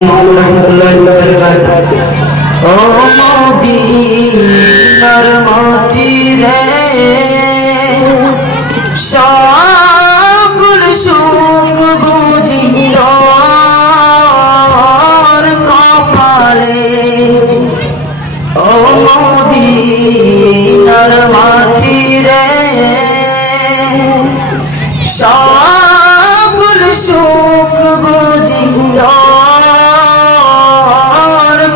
ও মদিনার মাটি রে সকল সুখ বুঝি তোর কপালে। ও মদিনার মাটি রে সকল সুখ বুঝি তোর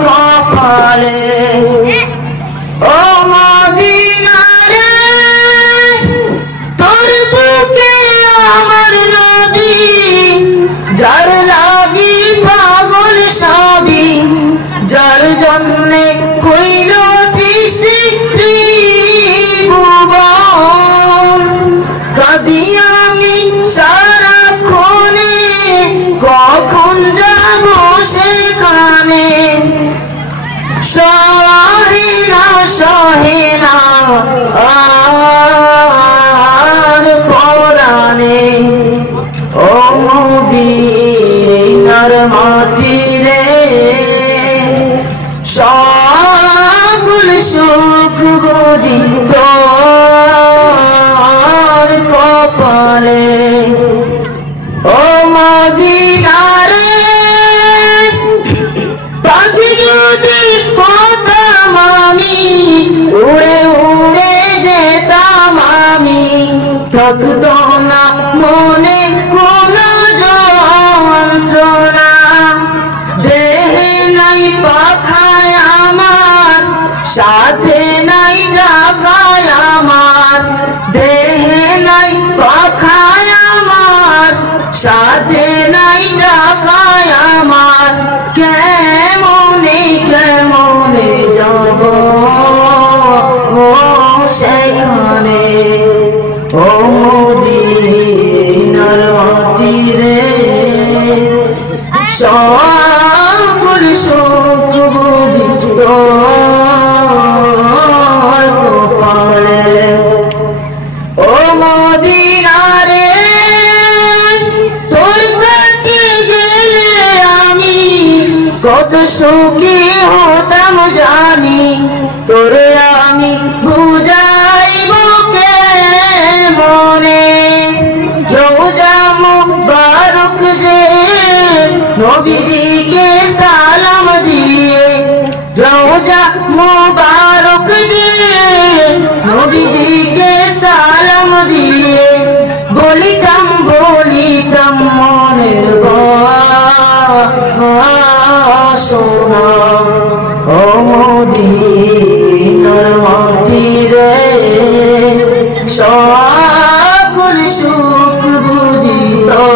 কপালে। ও মদিনা রে তোর বুকে আমার নবী, যার লাগি পাগল সবই, যার জন্যে হইল সৃষ্টি ত্রিভুবন। কাঁদি আমি সারাক্ষণে, কখন যাব সেখানে, সহে না সহে না আর পরাণে। ও মদিনার মাটি রে সকল সুখ বুঝি তোর কপালে। ও মদিনা রে পাখি যদি পতাম আমি, উড়ে উড়ে যেতাম আমি, থাকতো না মনে কোনো যন্ত্রণা। দেহে নাই পাখায় আমার, সাথে নাই টাকায় আমার, দেহে নাই পাখায় আমার, সাথে নাই টাকায় আমার, কেমনে কেমনে যাব ও সেখানে। ও মদিনার মাটি রে সকল সুখ বুঝি তোর কপালে। ও মদিনা রে তোর কাছে গেলে আমি কত সুখী হতাম জানি, তোরে আমি বুঝাইব কেমনে। রোজা মুবারক যে নবীজিকে সালাম দিয়ে, রোজা মুবারক যে নবীজিকে সালাম দিয়ে, বলিতাম বলিতাম মনের বাসনা। ও মদিনার মাটি রে সকল সুখ বুঝি তোর